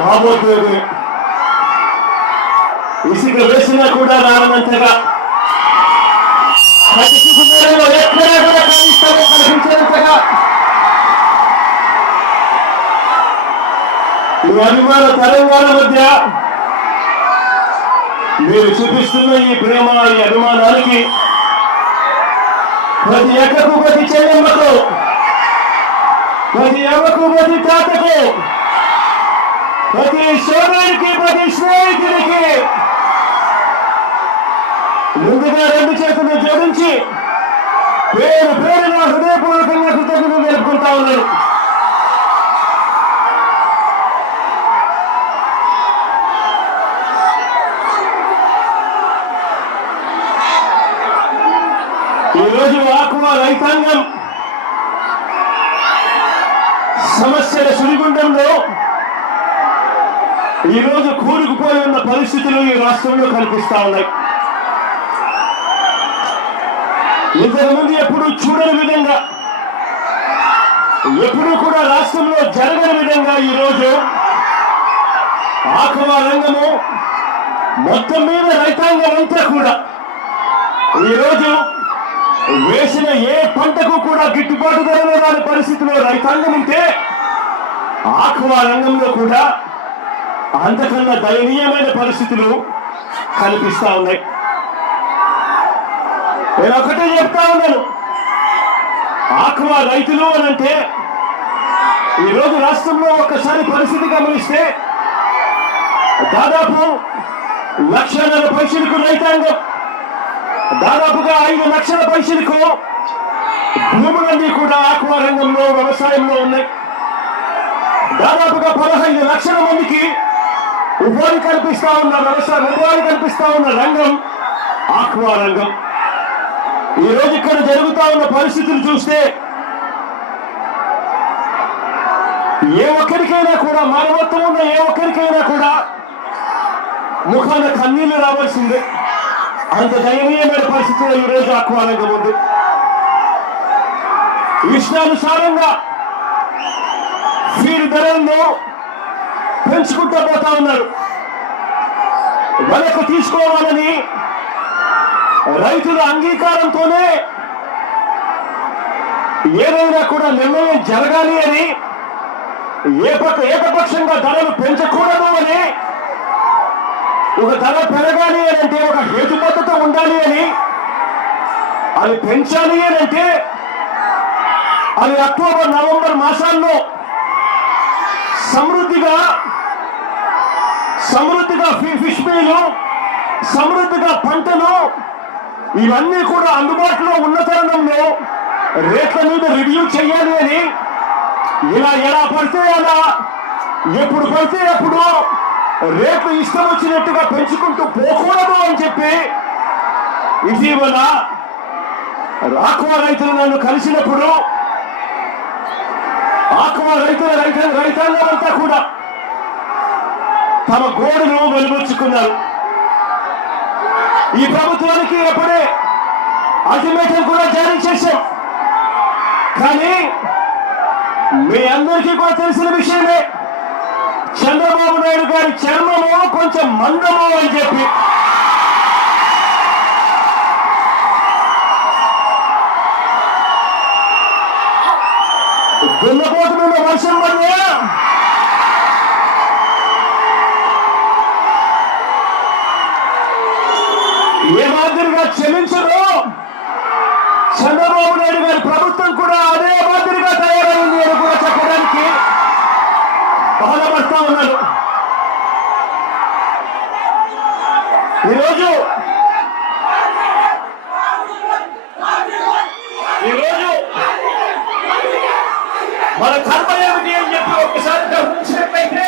భావోద్వేగమే. ఇసుక వేసినా కూడా రానంతగా ఎక్కడా కూడా కనిపిస్తారో కనిపించినంతగా ఈ అభిమాన తెలంగాణ మధ్య మీరు చూపిస్తున్న ఈ ప్రేమ, ఈ అభిమానానికి ప్రతి ఎక్కకు, ప్రతి చెల్లెమ్మకు, ప్రతి అమ్మకు, ప్రతి తాతకు, ప్రతి సోదరుడికి, ప్రతి స్నేహితుడికి ముందుగా రెండు చేతులు జోడించి పేరు పేరున హృదయపూర్వకంగా కృతజ్ఞతలు తెలుపుకుంటా ఉన్నాను. ఈరోజు ఆక్వా రైతాంగం సమస్యల సుడిగుండంలో ఈరోజు కూరుకుపోయి ఉన్న పరిస్థితులు ఈ రాష్ట్రంలో కనిపిస్తా ఉన్నాయి. ఇంతకుముందు ఎప్పుడు చూడని విధంగా, ఎప్పుడు కూడా రాష్ట్రంలో జరగని విధంగా ఈరోజు ఆక్వా రంగము మొత్తం మీద రైతాంగం అంతా కూడా ఈరోజు వేసిన ఏ పంటకు కూడా గిట్టుబాటు ధరలో రాని పరిస్థితిలో రైతాంగం ఉంటే ఆక్వా రంగంలో కూడా అంతకన్నా దయనీయమైన పరిస్థితులు కనిపిస్తా ఉన్నాయి. నేను ఒకటే చెప్తా ఉన్నాను, ఆక్వా రైతులు అనంటే ఈరోజు రాష్ట్రంలో ఒక్కసారి పరిస్థితి గమనిస్తే దాదాపు 1,00,000 పైసలకు రైతాంగం, దాదాపుగా 5 లక్షల పైసలకు భూములన్నీ కూడా ఆక్వా రంగంలో, వ్యవసాయంలో ఉన్నాయి. దాదాపుగా 15 లక్షల మందికి ఉపాధి కల్పిస్తా ఉన్న ఉపాధి కల్పిస్తా ఉన్న రంగం ఆక్వా రంగం. ఈ రోజు ఇక్కడ జరుగుతా ఉన్న పరిస్థితులు చూస్తే ఏ ఒక్కరికైనా కూడా, మానవత్వం ఉన్న ఏ ఒక్కరికైనా కూడా ముఖాన కన్నీళ్లు రావాల్సిందే. అంత దయనీయమైన పరిస్థితుల్లో ఈరోజు ఆక్వా రంగం ఉంది. ఇష్టానుసారంగా ఫీడ్ ధరలను పెంచుకుంటూ పోతా ఉన్నారు. వెనక్కి తీసుకోవాలని రైతుల అంగీకారంతోనే ఏదైనా కూడా నిర్ణయం జరగాలి అని, ఏకపక్షంగా ధరలు పెంచకూడదు అని, ఒక ధర పెరగాలి అని అంటే ఒక హేతుబద్ధత ఉండాలి అని, అది పెంచాలి అని అంటే అది అక్టోబర్, నవంబర్ మాసాల్లో సమృద్ధిగా ఫిష్ మీలు, సమృద్ధిగా పంటలు ఇవన్నీ కూడా అందుబాటులో ఉన్న తరుణంలో రేట్ల మీద రివ్యూ చేయాలి అని, ఇలా ఎలా పడితే అలా, ఎప్పుడు పడితే అప్పుడు రేట్లు ఇష్టం వచ్చినట్టుగా పెంచుకుంటూ పోకూడదు అని చెప్పి ఇటీవల ఆక్వా రైతులు నన్ను కలిసినప్పుడు ఆక్వా రైతాంగం అంతా కూడా తమ గోడును వెలువచ్చుకున్నారు. ఈ ప్రభుత్వానికి ఎప్పుడే అల్టిమేటం కూడా జారీ చేశాం. కానీ మీ అందరికీ కూడా తెలిసిన విషయమే, చంద్రబాబు నాయుడు గారి చర్మము కొంచెం మందము అని చెప్పి దున్నపోతు మీద వర్షం పడినా ఏ మాదిరిగా క్షమించరు, చంద్రబాబు నాయుడు గారి ప్రభుత్వం కూడా అదే మాదిరిగా తయారైంది అని కూడా చెప్పడానికి బాధపడతా ఉన్నాను. ఈరోజు మన కర్మ ఏమిటి అని చెప్పి ఒకసారి గమనించినట్లయితే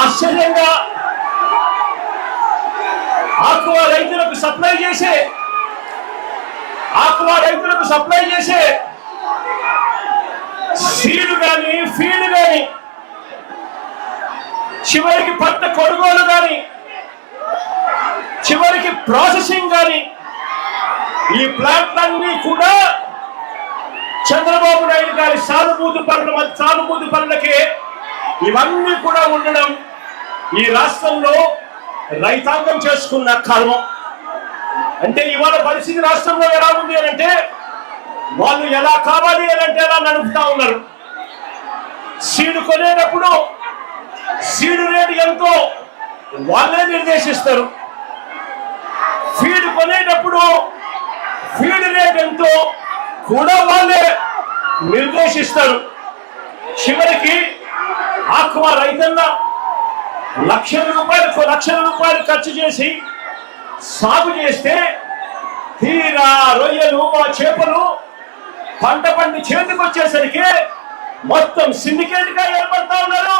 ఆశ్చర్యంగా ఆక్వా రైతులకు సప్లై చేసే సీడ్ కానీ, ఫీడ్ కానీ, చివరికి పంట కొనుగోలు కానీ, చివరికి ప్రాసెసింగ్ కానీ, ఈ ప్లాంట్లన్నీ కూడా చంద్రబాబు నాయుడు గారి సానుభూతి పనులకే ఇవన్నీ కూడా ఉండడం ఈ రాష్ట్రంలో రైతాంగం చేసుకున్న కర్మం. అంటే ఇవాళ పరిస్థితి రాష్ట్రంలో ఎలా ఉంది అని అంటే వాళ్ళు ఎలా కావాలి అని అంటే ఎలా నడుపుతా ఉన్నారు. సీడు కొనేటప్పుడు సీడు రేటు ఎంతో వాళ్ళే నిర్దేశిస్తారు. ఫీడ్ కొనేటప్పుడు ఫీడ్ రేట్ ఎంతో కూడా వాళ్ళే నిర్దేశిస్తారు. చివరికి ఆక్వా రైతన్న లక్షల రూపాయలు ఖర్చు చేసి సాగు చేస్తే తీరా రొయ్యలు ఆ చేపలు పంట పండి చేతికి వచ్చేసరికి మొత్తం సిండికేట్ గా ఏర్పడతా ఉన్నారు.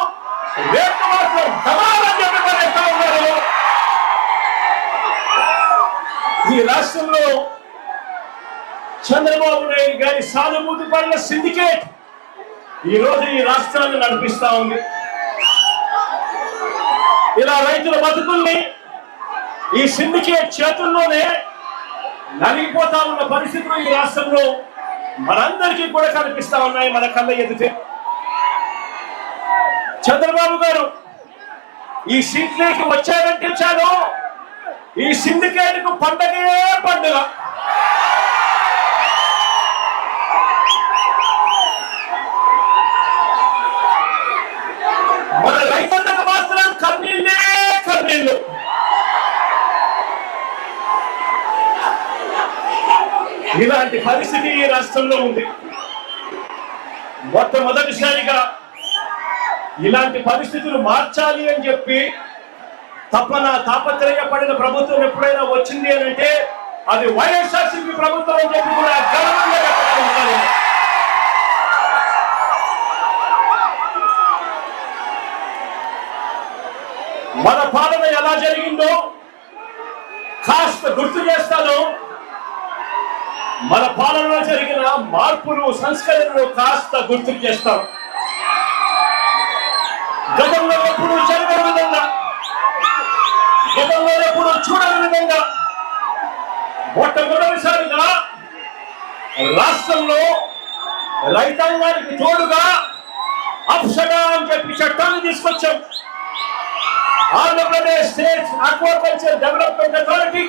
రేట్లు మాత్రం దమాలని చెప్పి పడేస్తా ఉన్నారు. ఈ రాష్ట్రంలో చంద్రబాబు నాయుడు గారి సానుభూతి పడిన సిండికేట్ ఈ రోజు ఈ రాష్ట్రాన్ని నడిపిస్తా ఉంది. ఇలా రైతుల బతుకుల్ని ఈ సిండికేట్ చేతుల్లోనే నలిగిపోతా ఉన్న పరిస్థితులు ఈ రాష్ట్రంలో మనందరికీ కూడా కనిపిస్తా ఉన్నాయి మన కళ్ళ ఎదుటే. చంద్రబాబు గారు ఈ సీట్లోకి వచ్చారంటే చాలు ఈ సిండికేట్ కు పండగే పండుగ. మన రైతులకు మాత్రం కన్నీళ్ళే కన్నీళ్ళు. ఇలాంటి పరిస్థితి ఈ రాష్ట్రంలో ఉంది. మొట్టమొదటిసారిగా ఇలాంటి పరిస్థితులు మార్చాలి అని చెప్పి తాపత్రయపడిన ప్రభుత్వం ఎప్పుడైనా వచ్చింది అని అంటే అది వైఎస్ఆర్సీపీ ప్రభుత్వం అని చెప్పి కూడా గర్వంగా చెప్పగలుగుతాను. మన పాలన ఎలా జరిగిందో కాస్త గుర్తు చేస్తాను. మన పాలనలో జరిగిన మార్పులు సంస్కరణలు కాస్త గుర్తు చేస్తాం. గతంలో ఎప్పుడు జరగని విధంగా, గతంలో ఎప్పుడు చూడని విధంగా మొట్టమొదటిసారిగా రాష్ట్రంలో రైతాంగానికి తోడుగా అప్సడా అని చెప్పి చట్టాన్ని తీసుకొచ్చాం. Andhra Pradesh state aquaculture development authority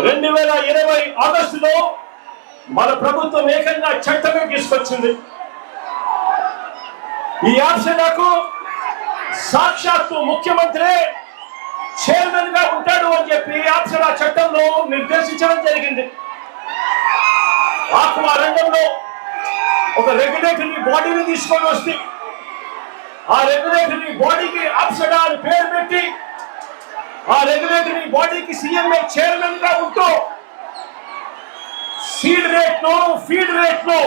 2020 ఆగస్టులో మన ప్రభుత్వం ఏకంగా చట్టమే తీసుకొచ్చింది. ఈ ఆప్షన్కు సాక్షాత్తు ముఖ్యమంత్రి చైర్మన్ గా ఉంటాడు అని చెప్పి ఆప్షనా చట్టంలో నిర్దేశించడం జరిగింది. ఆక్వా రంగంలో ఒక రెగ్యులేటరీ బాడీని తీసుకొని వస్తే ఆ రెగ్యులేటరీ బాడీకి ఆప్షనా అని పేరు పెట్టి ఆ రెగ్యులేటరీ బాడీకి సీఎంఏ చైర్మన్ గా ఉంటూ సీడ్ రేట్ను, ఫీడ్ రేట్ను,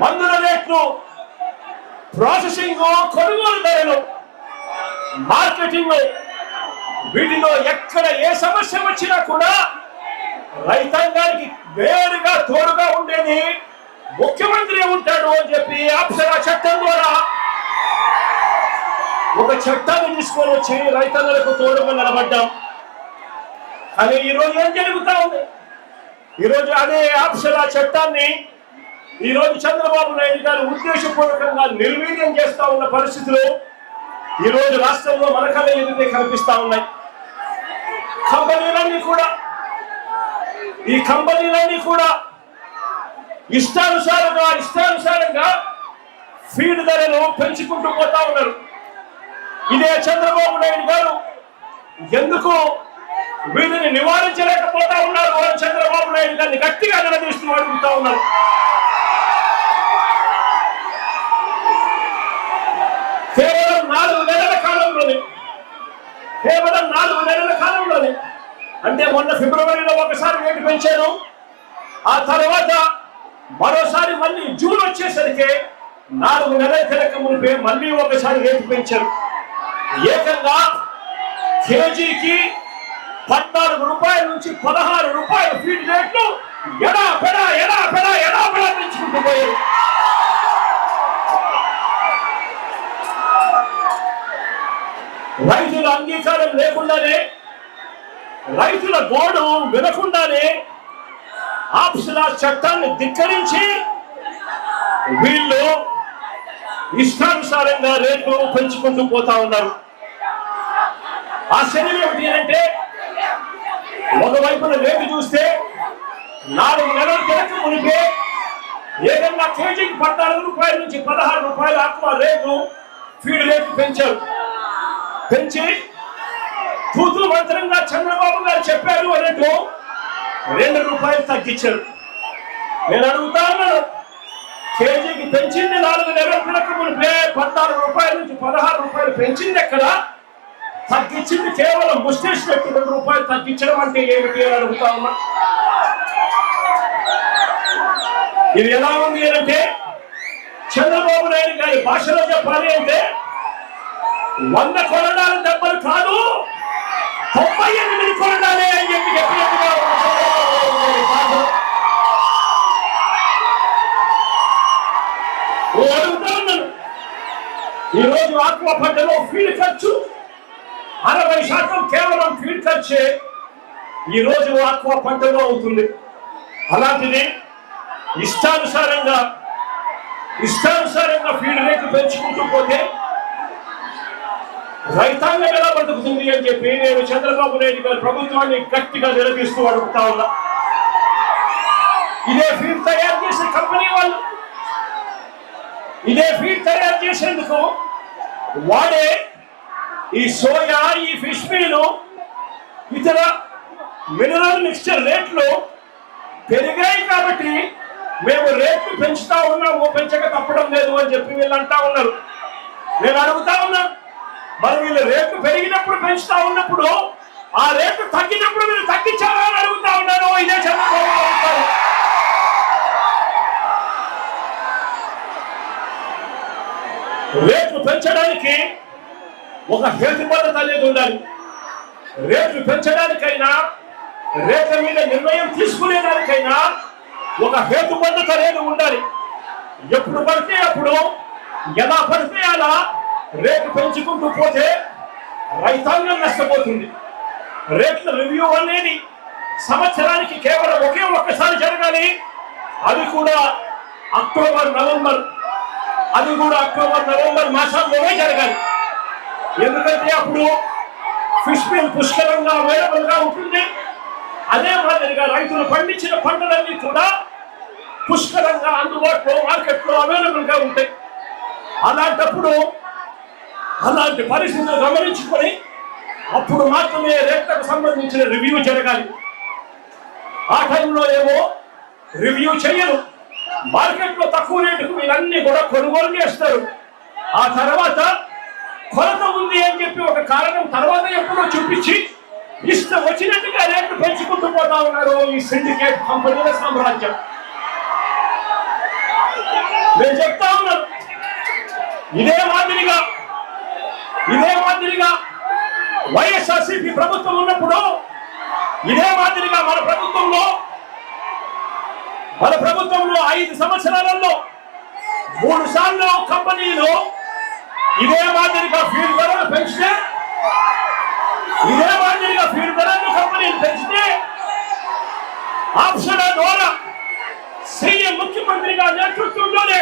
మందుల రేట్ను, ప్రాసెసింగ్, కొనుగోలు ధరలు, మార్కెటింగ్, వీటిలో ఎక్కడ ఏ సమస్య వచ్చినా కూడా రైతాంగానికి వేరుగా తోడుగా ఉండేది ముఖ్యమంత్రి ఉంటాడు అని చెప్పి అప్సరా చట్టం ద్వారా ఒక చట్టాన్ని తీసుకొని వచ్చి రైతాంగాలకు తోడుగా నిలబడ్డాం. కానీ ఈరోజు ఏం జరుగుతా ఉంది? ఈరోజు అదే అప్సరా చట్టాన్ని ఈరోజు చంద్రబాబు నాయుడు గారు ఉద్దేశపూర్వకంగా నిర్వీర్యం చేస్తా ఉన్న పరిస్థితులు ఈరోజు రాష్ట్రంలో మన కళ్ళ ఎదుటే కనిపిస్తా ఉన్నాయి. ఈ కంపెనీలన్నీ కూడా ఇష్టానుసారంగా ఫీడ్ ధరలు పెంచుకుంటూ పోతా ఉన్నారు. ఇదే చంద్రబాబు నాయుడు గారు ఎందుకు వీటిని నివారించలేకపోతా ఉన్నారు అని చంద్రబాబు నాయుడు గారిని గట్టిగా నిలదీస్తూ అడుగుతా ఉన్నారు. కేవలం 4 నెలల కాలంలోనే అంటే మొన్న ఫిబ్రవరిలో ఒకసారి రేటు పెంచాను. ఆ తర్వాత మరోసారి మళ్ళీ జూన్ వచ్చేసరికి 4 నెలల తిరగక మునిపే మళ్ళీ ఒకసారి రేటు పెంచారు. ఏకంగా కేజీకి 14 రూపాయల నుంచి 16 రూపాయల ఫీడ్ రేట్లు ఎడా పెడా పెంచుకుంటూ పోయారు. రైతుల అంగీకారం లేకుండానే, రైతుల గోడు వినకుండానే ఆప్సరా చట్టాన్ని ధిక్కరించి వీళ్ళు ఇష్టానుసారంగా రేట్లు పెంచుకుంటూ పోతా ఉన్నారు. ఆశ్చర్యం ఏమిటి అంటే ఒకవైపున రేటు చూస్తే 4 నెలల కిందట మునిపే ఏదన్నా కేజీకి 14 రూపాయల నుంచి 16 రూపాయల ఆక్వా రేటు ఫీడ్ రేటు పెంచారు. పెంచి తూతూ మంత్రంగా చంద్రబాబు గారు చెప్పారు అన్నట్టు 2 రూపాయలు తగ్గించారు. నేను అడుగుతా ఉన్నాను, కేజీకి పెంచింది 4 నెలల కిందట మునిపే 14 రూపాయల నుంచి 16 రూపాయలు పెంచింది ఎక్కడ? తగ్గించింది కేవలం ముస్టేషన్ 2 రూపాయలు తగ్గించడం అంటే ఏమిటి అని అడుగుతా ఉన్నా. ఇది ఎలా ఉంది అంటే చంద్రబాబు నాయుడు గారి భాషలో చెప్పాలి అంటే 100 కొరడాల దెబ్బలు కాదు 98 కొరడాలే అని చెప్పినట్టుగా అడుగుతా ఉన్నాను. ఈరోజు ఆక్వా పంటలో ఫీడ్ ఖర్చు 60% కేవలం ఫీడ్ ఖర్చే ఈరోజు ఆక్వా పంటలో అవుతుంది. అలాంటిది ఇష్టానుసారంగా ఫీడ్ రేట్లు పెంచుకుంటూ పోతే రైతాంగం ఎలా బతుకుతుంది అని చెప్పి నేను చంద్రబాబు నాయుడు గారి ప్రభుత్వాన్ని గట్టిగా నిలదీస్తూ అడుగుతా ఉన్నా. ఇదే ఫీడ్ తయారు చేసే కంపెనీ వాళ్ళు ఇదే ఫీడ్ తయారు చేసేందుకు వాడే ఈ సోయా, ఈ ఫిష్ మీల్, ఇతర మినరల్ మిక్స్చర్ రేట్లు పెరిగాయి కాబట్టి మేము రేట్లు పెంచుతా ఉన్నాము, పెంచక తప్పడం లేదు అని చెప్పి వీళ్ళు అంటా ఉన్నారు. నేను అడుగుతా ఉన్నా, మరి వీళ్ళు రేట్లు పెరిగినప్పుడు పెంచుతా ఉన్నప్పుడు ఆ రేట్లు తగ్గినప్పుడు మీరు తగ్గించారా అని అడుగుతా ఉన్నాను. ఇదే చంద్రబాబు అడుగుతారు. రేట్లు పెంచడానికి ఒక హేతుబద్ధత అనేది ఉండాలి. రేట్లు పెంచడానికైనా రేట్ల మీద నిర్ణయం తీసుకునేదానికైనా ఒక హేతుబద్ధత అనేది ఉండాలి. ఎప్పుడు పడితే అప్పుడు, ఎలా పడితే అలా రేటు పెంచుకుంటూ పోతే రైతాంగం నష్టపోతుంది. రేట్ల రివ్యూ అనేది సంవత్సరానికి కేవలం ఒక్కసారి జరగాలి. అది కూడా అక్టోబర్ నవంబర్ మాసాల్లోనే జరగాలి. ఎందుకంటే అప్పుడు ఫిష్ మీల్ పుష్కలంగా అవైలబుల్ గా ఉంటుంది. అదే మాదిరిగా రైతులు పండించిన పంటలన్నీ కూడా పుష్కలంగా అందుబాటులో మార్కెట్లో అవైలబుల్ గా ఉంటాయి. అలాంటి పరిస్థితులు గమనించుకొని అప్పుడు మాత్రమే రేట్లకు సంబంధించిన రివ్యూ జరగాలి. ఆ టైంలో ఏమో రివ్యూ చేయరు. మార్కెట్లో తక్కువ రేటుకు వీళ్ళన్నీ కూడా కొనుగోలు చేస్తారు. ఆ తర్వాత కొరత ఉంది అని చెప్పి ఒక కారణం తర్వాత ఎప్పుడో చూపించి ఇష్టం వచ్చినట్టుగా రేట్లు పెంచుకుంటూ పోతా ఉన్నారు ఈ సిండికేట్ కంపెనీల సామ్రాజ్యం. నేను చెప్తా ఉన్నాను, ఇదే మాదిరిగా వైఎస్ఆర్సీపీ ప్రభుత్వం ఉన్నప్పుడు, ఇదే మాదిరిగా మన ప్రభుత్వంలో 5 సంవత్సరాలలో 3 సార్లు కంపెనీలు ఇదే మాదిరిగా ఫీడ్ ధరలు పెంచితే, కంపెనీలు పెంచితే ఆప్షన్ ద్వారా సీఎం ముఖ్యమంత్రిగా నేతృత్వంలోనే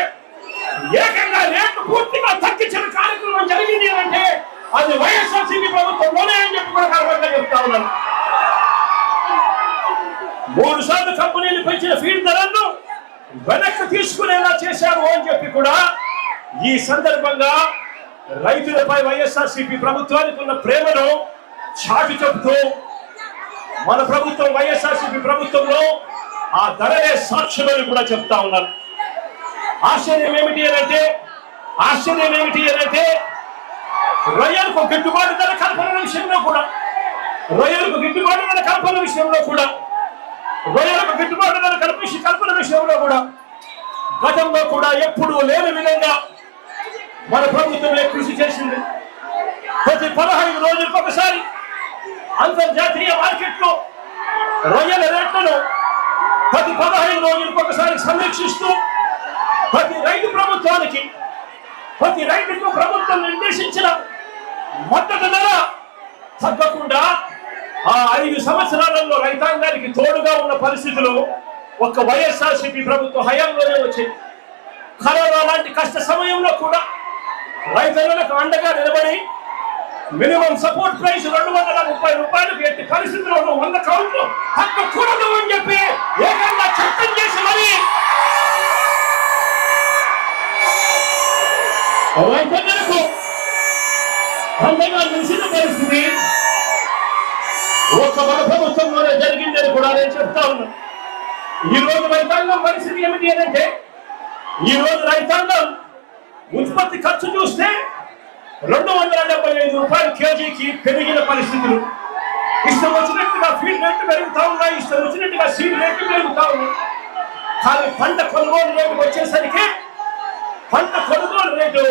ఏకంగా రేటు పూర్తిగా తగ్గించిన కార్యక్రమం జరిగింది అంటే అది వైఎస్ఆర్సీపీ ప్రభుత్వంలోనే అని చెప్పి కూడా గర్వంగా చెప్తా ఉన్నాను. 3 సార్లు కంపెనీలు పెంచిన ఫీడ్ ధరలను వెనక్కి తీసుకునేలా చేశారు అని చెప్పి కూడా ఈ సందర్భంగా రైతులపై వైఎస్ఆర్సీపీ ప్రభుత్వానికి ఉన్న ప్రేమను చాటి చెబుతూ మన ప్రభుత్వం వైఎస్ఆర్సీపీ ప్రభుత్వంలో ఆ ధరలే సాక్ష్యమని కూడా చెప్తా ఉన్నారు. ఆశ్చర్యం ఏమిటి అంటే రొయ్యలకు గిట్టుబాటు ధర కల్పన విషయంలో కూడా రొయ్యలకు గిట్టుబాటు ధర కల్పన విషయంలో కూడా గతంలో కూడా ఎప్పుడూ లేని విధంగా మన ప్రభుత్వమే కృషి చేసింది. ప్రతి 15 రోజులకు ఒకసారి అంతర్జాతీయ మార్కెట్లో రొయ్యల రేట్లను ప్రతి 15 రోజులకు ఒకసారి సమీక్షిస్తూ ప్రతి రైతుకు ప్రభుత్వం నిర్దేశించిన మద్దతు ధర తగ్గకుండా ఆ 5 సంవత్సరాలలో రైతాంగానికి తోడుగా ఉన్న పరిస్థితులు ఒక్క వైఎస్ఆర్సీపీ ప్రభుత్వ హయాంలోనే వచ్చాయి. కరోనా లాంటి కష్ట సమయంలో కూడా రైతులకు అండగా నిలబడి మినిమం సపోర్ట్ ప్రైస్ 230 రూపాయలకు ఎట్టి పరిస్థితుల్లో 100 కౌంట్లు తగ్గకూడదు అని చెప్పి ఏకంగా చట్టం చేసి మరి రైతులకు అండగా నిలిచిన పరిస్థితి ఒక్క మన ప్రభుత్వంలోనే జరిగిందని కూడా నేను చెప్తా ఉన్నా. ఈ రోజు రైతాంగం పరిస్థితి ఏమిటి అంటే, ఈ రోజు రైతాంగం ఉత్పత్తి ఖర్చు చూస్తే 275 రూపాయలు కేజీకి పెరిగిన పరిస్థితులు. ఇష్టం వచ్చినట్టుగా ఫీడ్ రేట్లు పెరుగుతా ఉన్నాయి, ఇష్టం వచ్చినట్టుగా సీడ్ రేట్లు పెరుగుతా ఉన్నాయి. కానీ పంట కొనుగోలు రేటు వచ్చేసరికి పంట కొనుగోలు రేటు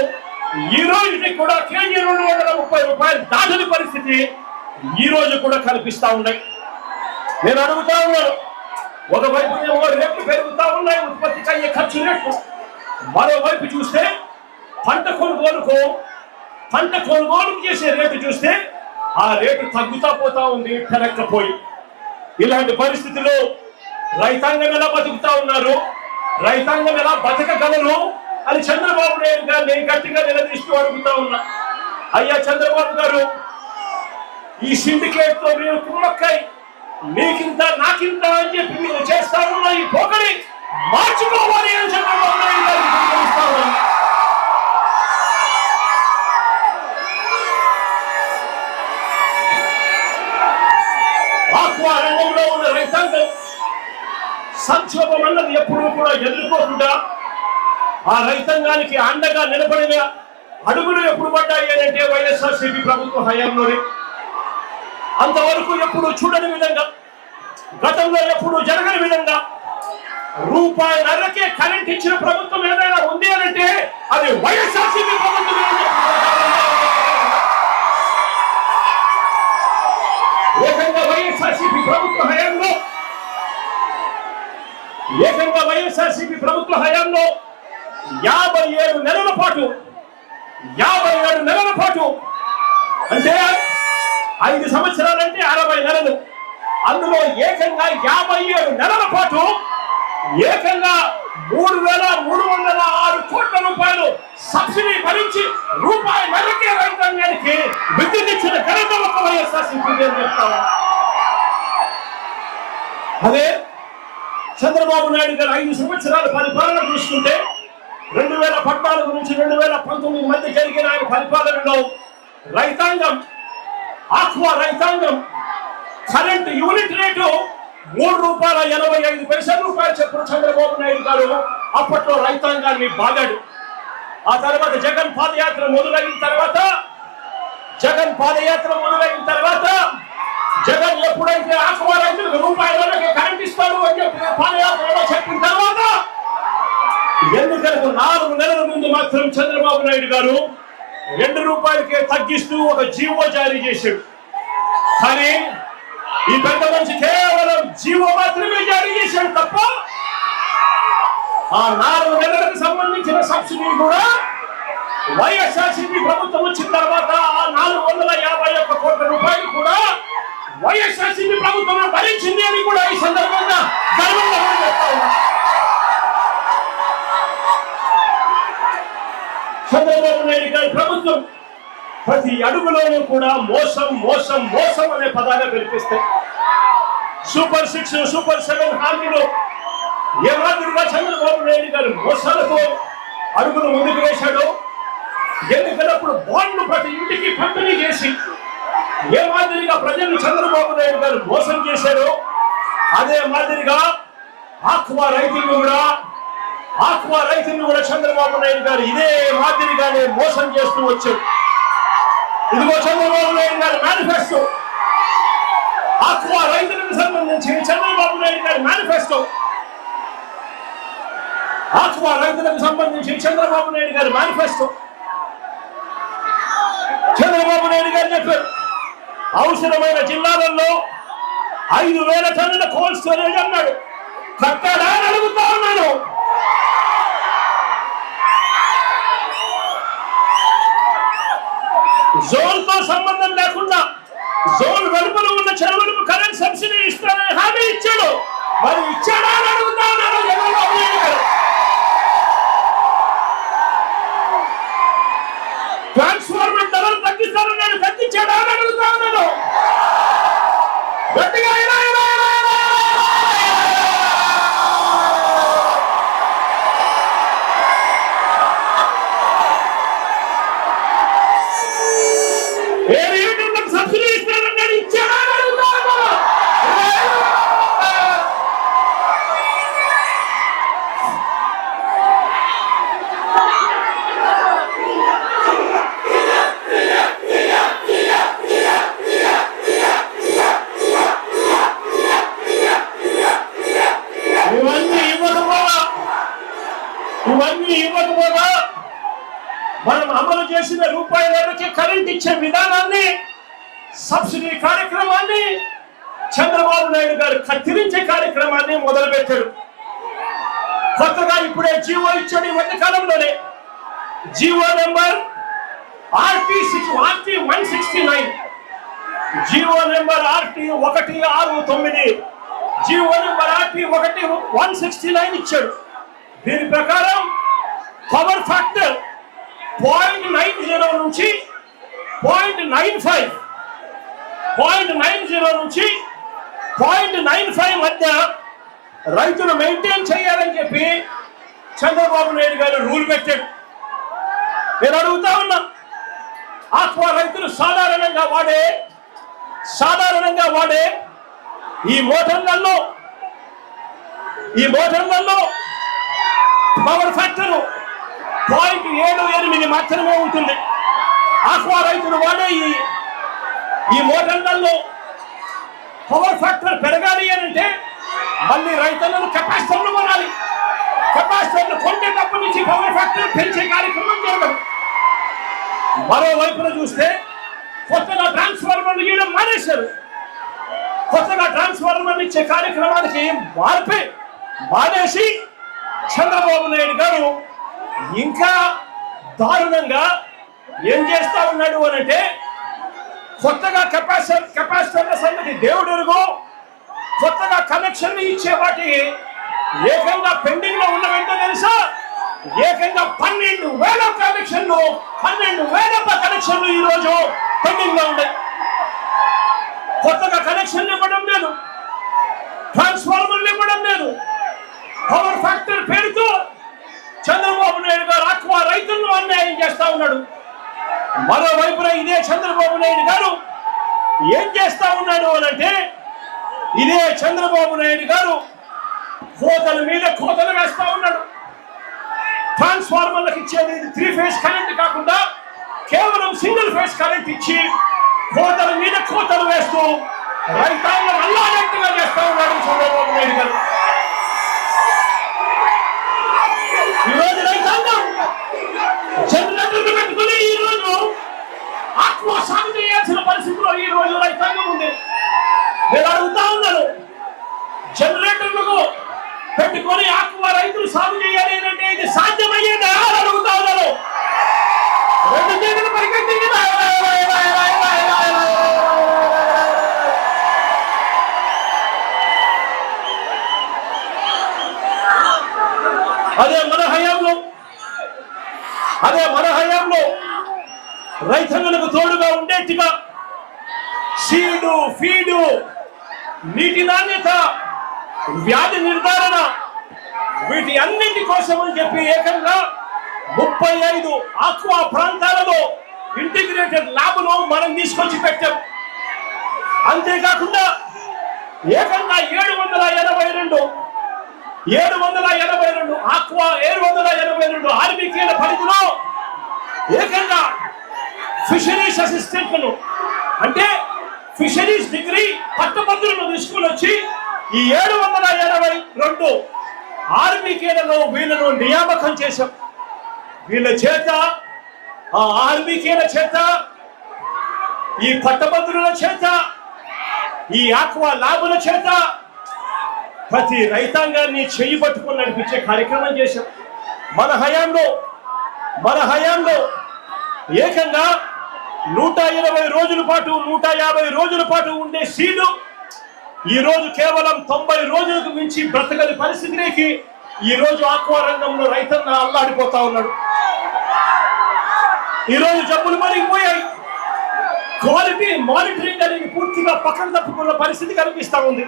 ఈ రోజుకి కూడా కేజీ 230 రూపాయలు దాటని పరిస్థితి ఈ రోజు కూడా కనిపిస్తా ఉన్నాయి. నేను అడుగుతా ఉన్నాను, ఒకవైపు ఏమో రేట్లు పెరుగుతా ఉన్నాయి, ఉత్పత్తికి అయ్యే ఖర్చు రేట్లు. మరోవైపు చూస్తే పంట కొనుగోలు చేసే రేటు చూస్తే ఆ రేటు తగ్గుతా పోతా ఉంది పెరక్కపోయి. ఇలాంటి పరిస్థితుల్లో రైతాంగం ఎలా బతుకుతా ఉన్నారు, రైతాంగం ఎలా బతకగలరు అని చంద్రబాబు నాయుడు గారిని గట్టిగా నిలదీస్తూ అడుగుతా ఉన్నా. అయ్యా చంద్రబాబు గారు, ఈ సిండికేట్ తో మీరు కుమ్మక్కై నీకింత నాకింత అని చెప్పి మీరు చేస్తా ఉన్న ఈ పోకని మార్చుకోవాలి అని చంద్రబాబు నాయుడు గారికి పిలుపునిస్తా ఉన్నాను. ఆక్వా రంగంలో ఉన్న రైతాంగం సంక్షోభం అన్నది ఎప్పుడూ కూడా ఎదుర్కోకుండా ఆ రైతాంగానికి అండగా నిలబడిన అడుగులు ఎప్పుడు పడ్డాయి అంటే వైఎస్ఆర్సీపీ ప్రభుత్వ హయాంలోనే. అంతవరకు ఎప్పుడు చూడని విధంగా, గతంలో ఎప్పుడు జరగని విధంగా రూపాయలకే కరెంట్ ఇచ్చిన ప్రభుత్వం ఏదైనా ఉంది అంటే అది వైఎస్ఆర్సీపీ ప్రభుత్వం. ఏకంగా వైఎస్ఆర్సీపీ ప్రభుత్వ హయాంలో 57 నెలల పాటు అంటే 5 సంవత్సరాలంటే 60 నెలలు, అందులో ఏకంగా 57 నెలల పాటు ఏకంగా 3,306 కోట్ల రూపాయలు సబ్సిడీ భరించి రూపాయలకే రైతాంగానికి విద్యుత్ ఇచ్చిన ఘనత ఒక వైఎస్ఆర్సీపీ చెప్తాము. అదే చంద్రబాబు నాయుడు గారు 5 సంవత్సరాల పరిపాలన చూసుకుంటే 2014 నుంచి 2019 మధ్య జరిగిన ఆయన పరిపాలనలో ఆక్వా రైతాంగం కరెంట్ యూనిట్ రేటు ₹3.85 చొప్పున చంద్రబాబు నాయుడు గారు అప్పట్లో రైతాంగాన్ని బాగాడు. ఆ తర్వాత జగన్ పాదయాత్ర మొదలైన తర్వాత జగన్ ఎప్పుడైతే ఆక్వా రైతులకు రూపాయలకే కరెంట్ ఇస్తాడు అని చెప్పి పాదయాత్రలో చెప్పిన తర్వాత ఎన్నికలకు 4 నెలల ముందు మాత్రం చంద్రబాబు నాయుడు గారు ₹2కే తగ్గిస్తూ ఒక జీవో జారీ చేశాడు. కానీ ఈ పెద్ద మనిషి కేవలం జీవో మాత్రమే జారీ చేశాడు తప్ప ఆ 4 నెలలకు సంబంధించిన సబ్సిడీ కూడా వైఎస్ఆర్సీపీ ప్రభుత్వం వచ్చిన తర్వాత ఆ 451 కోట్ల రూపాయలు కూడా వైఎస్ఆర్సీపీ ప్రభుత్వం భరించింది అని కూడా ఈ సందర్భంగా గర్వంగా చెప్తా ఉన్నా. చంద్రబాబు నాయుడు గారి ప్రభుత్వం ప్రతి అడుగులోనూ కూడా మోసం మోసం మోసం అనే పదాలు కనిపిస్తాయి. సూపర్ 6, సూపర్ 7 హామీలు ఏ మాదిరిగా చంద్రబాబు నాయుడు గారు మోసాలతో అడుగులు ముందుకు వేశాడు. ఎన్నికలప్పుడు బాండ్లు ప్రతి ఇంటికి పంపిణీ చేసి ఏ మాదిరిగా ప్రజలు చంద్రబాబు నాయుడు గారు మోసం చేశారు, అదే మాదిరిగా ఆక్వా రైతులను కూడా చంద్రబాబు నాయుడు గారు ఇదే మాదిరిగానే మోసం చేస్తూ వచ్చారు. ఇదిగో చంద్రబాబు నాయుడు గారి మేనిఫెస్టో, ఆక్వా రైతులకు సంబంధించి చంద్రబాబు నాయుడు గారి మేనిఫెస్టో, చంద్రబాబు నాయుడు గారు చెప్పారు అవసరమైన జిల్లాలలో 5,000 టన్నుల కోల్డ్ స్టోరేజ్ అన్నాడు. కట్టాడా అని అడుగుతా ఉన్నాను. జోన్ తో సంబంధం లేకుండా జోన్ వెలుపల ఉన్న చెరువులకు కరెంట్ సబ్సిడీ ఇస్తానని హామీ ఇచ్చాడు. మరి ఇచ్చాడా అని అడుగుతా ఉన్నాను చంద్రబాబు నాయుడు గారు. ట్రాన్స్ఫార్మర్ ధరలు తగ్గిస్తానన్నాడు, తగ్గించాడా అని అడుగుతా ఉన్నాను. గట్టిగా సబ్సిడీ ఇస్తానన్నాడు, ఇచ్చాడా అని అడుగుతా ఉన్నాను. ఇవన్నీ ఇవ్వకపోగా మనం అమలు చేసిన రూపాయలకి కరెంట్ ఇచ్చే విధానాన్ని, సబ్సిడీ కార్యక్రమాన్ని చంద్రబాబు నాయుడు గారు కత్తిరించే కార్యక్రమాన్ని మొదలుపెట్టారు. కొత్తగా ఇప్పుడే జీవో ఇచ్చాడు. ఈ మధ్య కాలంలోనే GO number RT 169, GO number RT 169, GO number RT 169 ఇచ్చాడు. దీని ప్రకారం పవర్ ఫ్యాక్టర్ 0.90 నుంచి 0.95 నుంచి 0.95 మధ్య రైతులు మెయింటైన్ చేయాలని చెప్పి చంద్రబాబు నాయుడు గారు రూల్ పెట్టాడు. నేను అడుగుతా ఉన్నా, ఆక్వా రైతులు సాధారణంగా వాడే ఈ మోటార్లలో పవర్ ఫ్యాక్టర్ 0.78 మాత్రమే ఉంటుంది. ఆక్వా రైతులు వాడే ఈ మోటార్లలో పవర్ ఫ్యాక్టర్ పెరగాలి అంటే మళ్ళీ రైతులను కెపాసిటర్లు కొనాలి. కెపాసిటర్లు కొంటేటప్పటి నుంచి పవర్ ఫ్యాక్టర్ పెంచే కార్యక్రమం జరగదు. మరోవైపున చూస్తే కొత్తగా ట్రాన్స్ఫార్మర్లు ఇవ్వడం మానేశారు. కొత్తగా ట్రాన్స్ఫార్మర్లు ఇచ్చే కార్యక్రమానికి మానేసి చంద్రబాబు నాయుడు గారు ఇంకా దారుణంగా ఏం చేస్తా ఉన్నాడు అనంటే, కొత్తగా కెపాసిటర్ల సంగతి దేవుడెరుగు, కొత్తగా కనెక్షన్లు ఇచ్చే వాటికి ఏకంగా పెండింగ్ లో ఉన్న వెంటనే తెలుసా, ఏకంగా 12,000 కనెక్షన్లు 12,000 కనెక్షన్లు ఈ రోజు పెండింగ్ లో ఉన్నాయి. కొత్తగా కనెక్షన్లు ఇవ్వడం లేదు, ట్రాన్స్ఫార్మర్లు ఇవ్వడం లేదు. పవర్ ఫ్యాక్టర్ పేరుతో చంద్రబాబు నాయుడు గారు ఆక్వా రైతులను అన్యాయం చేస్తా ఉన్నాడు. మరోవైపున ఇదే చంద్రబాబు నాయుడు గారు ఏం చేస్తా ఉన్నాడు అనంటే, ఇదే చంద్రబాబు నాయుడు గారు కోతల మీద కోతలు వేస్తా ఉన్నాడు. ట్రాన్స్ఫార్మర్లకు ఇచ్చేది 3 ఫేజ్ కరెంట్ కాకుండా కేవలం సింగిల్ ఫేజ్ కరెంట్ ఇచ్చి కోతల మీద కోతలు వేస్తూ రైతాంగం అల్లాడట్టుగా చేస్తా ఉన్నాడు చంద్రబాబు నాయుడు గారు. ఈరోజు రైతాంగం జనరేటర్లు పెట్టుకుని ఈరోజు ఆక్వా సాగు చేయాల్సిన పరిస్థితిలో ఈ రోజు రైతాంగం ఉంది. నేను అడుగుతా ఉన్నాను, జనరేటర్లకు పెట్టుకొని ఆక్వా రైతులు సాగు చేయాలి అంటే ఇది సాధ్యమయ్యేదా అని అడుగుతా ఉన్నాను. 2 చేతులు పరిగెత్తి అదే మన హయాంలో రైతన్నలకు తోడుగా ఉండేట్టుగా సీడు, ఫీడు, నీటి నాణ్యత, వ్యాధి నిర్ధారణ, వీటి అన్నింటి కోసం అని చెప్పి ఏకంగా 35 ఆక్వా ప్రాంతాలలో ఇంటిగ్రేటెడ్ ల్యాబ్ను మనం తీసుకొచ్చి పెట్టాం. అంతేకాకుండా ఏకంగా 782 ఆక్వా 782 ఆర్బీకేల పరిధిలో ఏకంగా ఫిషరీస్ అసిస్టెంట్లను, అంటే ఫిషరీస్ డిగ్రీ పట్టభద్రులను తీసుకుని వచ్చి ఈ 782 ఆర్బీకేలలో వీళ్ళను నియామకం చేశాం. వీళ్ళ చేత, ఆ ఆర్బీకేల చేత, ఈ పట్టభద్రుల చేత, ఈ ఆక్వా ల్యాబుల చేత ప్రతి రైతాంగాన్ని చెయ్యి పట్టుకుని నడిపించే కార్యక్రమం చేశాం. మన హయాంలో ఏకంగా 120 రోజుల పాటు 150 రోజుల పాటు ఉండే సీడు ఈ రోజు కేవలం 90 రోజులకు మించి బ్రతకని పరిస్థితికి ఈ రోజు ఆక్వా రంగంలో రైతన్న అల్లాడిపోతా ఉన్నాడు. ఈరోజు జబ్బులు మరిగిపోయాయి. క్వాలిటీ మానిటరింగ్ అనేది పూర్తిగా పక్కన తప్పుకున్న పరిస్థితి కనిపిస్తా ఉంది.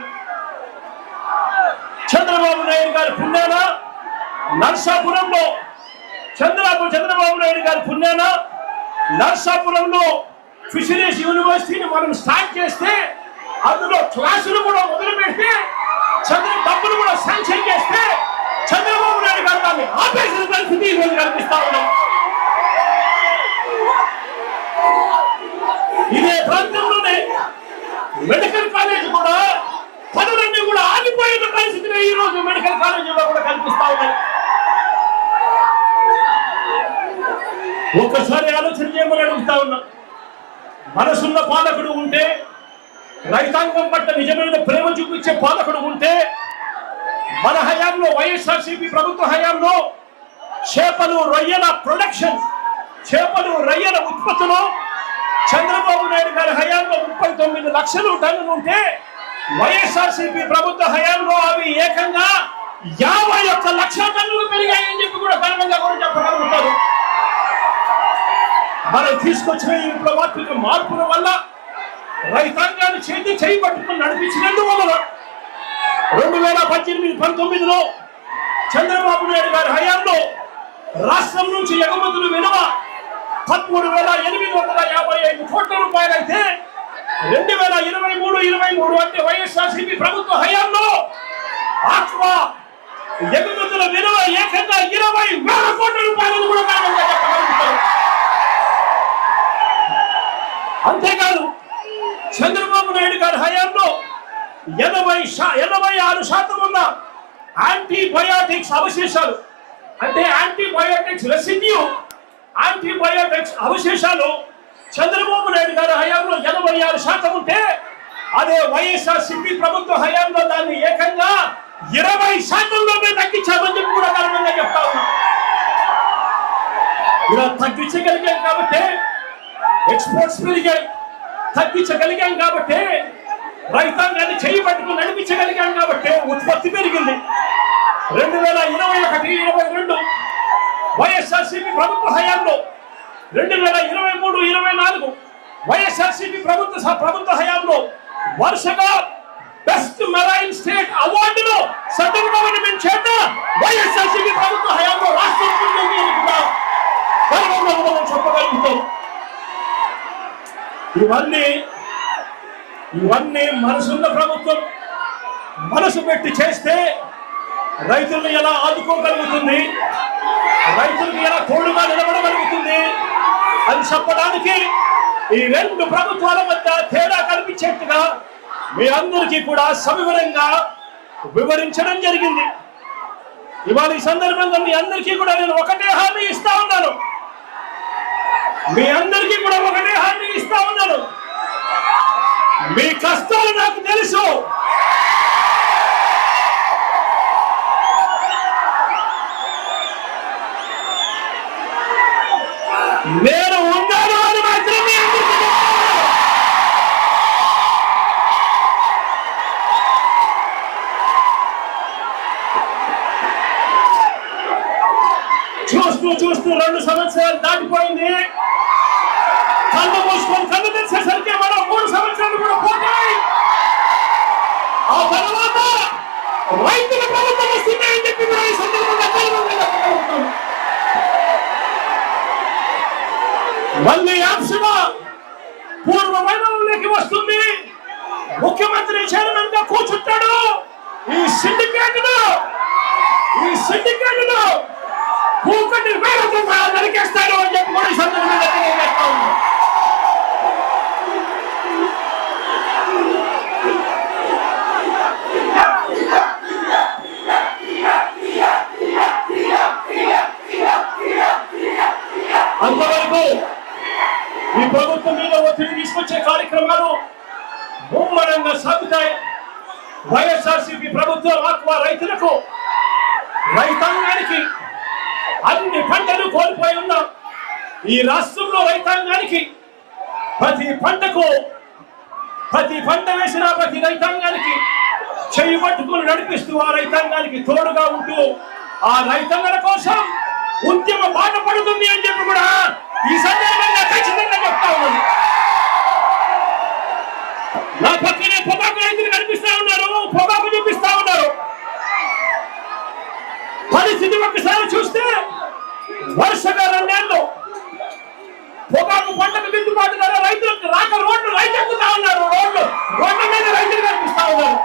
చంద్రబాబు నాయుడు గారి పుణ్యాన నర్సాపురంలో చంద్రబాబు నాయుడు గారి పుణ్యాన నర్సాపురంలో ఫిషరీస్ యూనివర్సిటీని మనం స్టార్ట్ చేస్తే, అందులో క్లాసులు కూడా మొదలు పెడితే, డబ్బులు కూడా శాంక్షన్ చేస్తే చంద్రబాబు నాయుడు గారు దాన్ని ఆపేసిన పరిస్థితి ఈరోజు కనిపిస్తా ఉన్నాం. ఇదే ప్రాంతంలోనే మెడికల్ కాలేజ్ కూడా పనులన్నీ కూడా ఆగిపోయిన పరిస్థితిలో ఈ రోజు మెడికల్ కాలేజీలో కూడా కనిపిస్తా ఉన్నాయి. ఒక్కసారి ఆలోచన చేయమని అడుగుతా ఉన్నా. మనసున్న పాలకుడు ఉంటే, రైతాంగం పట్ల నిజమైన ప్రేమ చూపించే పాలకుడు ఉంటే, మన హయాంలో వైఎస్ఆర్సీపీ ప్రభుత్వ హయాంలో చేపలు రొయ్యల ప్రొడక్షన్, చేపలు రొయ్యల ఉత్పత్తులు చంద్రబాబు నాయుడు గారి హయాంలో 39 లక్షలు టన్నులు ఉంటే, వైఎస్ఆర్సీపీ ప్రభుత్వ హయాంలో అవి ఏకంగా 51 లక్షల టన్నులు పెరిగాయని చెప్పి కూడా గర్వంగా కూడా చెప్పగలుగుతారు. మనం తీసుకొచ్చిన ఈ విప్లవాత్మక మార్పుల వల్ల రైతాంగాన్ని చేయి పట్టుకుని నడిపించినందువల్ల 2018-19లో చంద్రబాబు నాయుడు గారి హయాంలో రాష్ట్రం నుంచి ఎగుమతులు విలువ 13,855 కోట్ల రూపాయలైతే 2023 అంటే వైఎస్ఆర్సీపీ ప్రభుత్వ హయాంలో ఆక్వా ఎగుమతుల విలువ ఏకంగా 20,000 కోట్ల రూపాయలు కూడా చెప్పగలుగుతారు. అంతేకాదు చంద్రబాబు నాయుడు గారి హయాంలో 86% ఉన్న యాంటీబయాటిక్స్ అవశేషాలు, అంటే యాంటీబయాటిక్స్ రెసిడ్యూ, యాంటీబయాటిక్స్ అవశేషాలు చంద్రబాబు నాయుడు గారి హయాంలో 86% ఉంటే, అదే వైఎస్ఆర్సీపీ ప్రభుత్వ హయాంలో దాన్ని ఏకంగా 20% తగ్గించామని చెప్పి కూడా కారణంగా చెప్తా ఉన్నాం. ఇలా తగ్గించగలిగాం కాబట్టి ఎక్స్పోర్ట్స్ పెరిగాయి, తగ్గించగలిగాం కాబట్టి రైతాంగాన్ని చేయి పట్టుకుని నడిపించగలిగాం కాబట్టి ఉత్పత్తి పెరిగింది. 2021-22 వైఎస్ఆర్సీపీ ప్రభుత్వ హయాంలో, 2023-24 వైఎస్ఆర్సీపీ ప్రభుత్వ హయాంలో వరుసగా బెస్ట్ మెరైన్ స్టేట్ అవార్డును సెంట్రల్ గవర్నమెంట్ చేత వైఎస్ఆర్సీపీ ప్రభుత్వ హయాంలో రాష్ట్రం చెప్పగలుగుతాం. ఇవన్నీ మనసున్న ప్రభుత్వం మనసు పెట్టి చేస్తే రైతులను ఎలా ఆదుకోగలుగుతుంది, రైతులకు ఎలా తోడుగా నిలబడగలుగుతుంది అని చెప్పడానికి ఈ రెండు ప్రభుత్వాల మధ్య తేడా కనిపించేట్టుగా మీ అందరికీ కూడా సవివరంగా వివరించడం జరిగింది. ఇవాళ ఈ సందర్భంగా మీ అందరికీ కూడా నేను ఒకటే హామీ ఇస్తా ఉన్నాను. మీ అందరికీ కూడా ఒకటే హామీ ఇస్తా ఉన్నాను. మీ కష్టాలు నాకు తెలుసు. నేను ఉన్నాను అని మాత్రం మీ అందరికీ చూస్తూ 2 సంవత్సరాలు దాటిపోయింది. కళ్ళు మూసుకొని కళ్ళు తెరిచేసరికి మనం 3 సంవత్సరాలు కూడా పోతాయి. ఆ తర్వాత రైతుల ప్రభుత్వం వస్తుందని చెప్పి కూడా ఈ సందర్భంగా చెప్పగలుగుతాం. మళ్ళీ అంశమా పూర్వ వైభవంలోకి వస్తుంది. ముఖ్యమంత్రి చైర్మన్ గా కూర్చుంటాడు. ఈ సిండికేట్ లో పూకటి వేలతో నరికేస్తాడు అని చెప్పి కూడా ఈ సందర్భంగా తెలియజేస్తాం. అంతవరకు ఈ ప్రభుత్వం మీద ఒత్తిడి తీసుకొచ్చే కార్యక్రమాలు ముమ్మరంగా సాగుతాయి. వైఎస్ఆర్సీపీ ప్రభుత్వం ఆక్వా రైతులకు, రైతాంగానికి అన్ని పంటలు కోల్పోయి ఉన్న ఈ రాష్ట్రంలో రైతాంగానికి ప్రతి పంట వేసిన ప్రతి రైతాంగానికి చెయ్యి పట్టుకుని నడిపిస్తూ ఆ రైతాంగానికి తోడుగా ఉంటూ ఆ రైతాంగాల కోసం ఉద్యమ బాట పడుతుంది అని చెప్పి కూడా ఈ సందర్భంగా వరుసగా 2 ఏళ్ళు పొగాకు పంటకు గిట్టుబాటు ధర రైతులకు రాక రోడ్లు రైతు ఎక్కుతా ఉన్నారు. రోడ్ల మీద రైతులు కనిపిస్తా ఉన్నారు.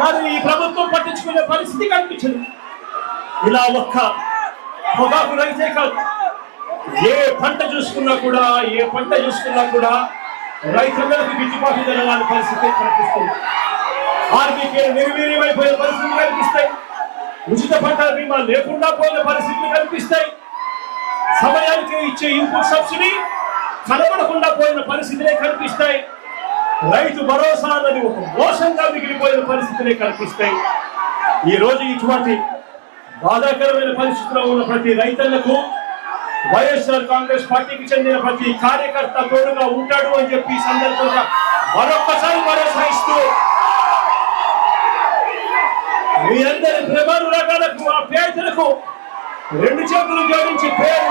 కానీ ఈ ప్రభుత్వం పట్టించుకునే పరిస్థితి కనిపించింది. ఇలా ఒక్క పొగాకు రైతే కాదు, ఏ పంట చూసుకున్నా కూడా రైతులకు గిట్టుబాటు ధర లాంటి పరిస్థితి కనిపిస్తుంది. ఆర్బీకే నిర్వీర్యమైపోయే పరిస్థితులు కనిపిస్తాయి. ఉచిత పంటల బీమా లేకుండా పోయిన పరిస్థితులు కనిపిస్తాయి. సమయానికి ఇచ్చే ఇన్పుట్ సబ్సిడీ కనబడకుండా పోయిన పరిస్థితులే కనిపిస్తాయి. రైతు భరోసా అన్నది ఒక మోసంగా మిగిలిపోయిన పరిస్థితులే కనిపిస్తాయి. ఈ రోజు ఇటువంటి బాధాకరమైన పరిస్థితిలో ఉన్న ప్రతి రైతన్నకు వైఎస్ఆర్ కాంగ్రెస్ పార్టీకి చెందిన ప్రతి కార్యకర్త తోడుగా ఉంటాడు అని చెప్పి ఈ సందర్భంగా మరొక్కసారి ప్రోత్సహిస్తూ మీ అందరి ప్రేమానురాగాలకు ఆ పేదలకు 2 చేతులు జోడించి పేరు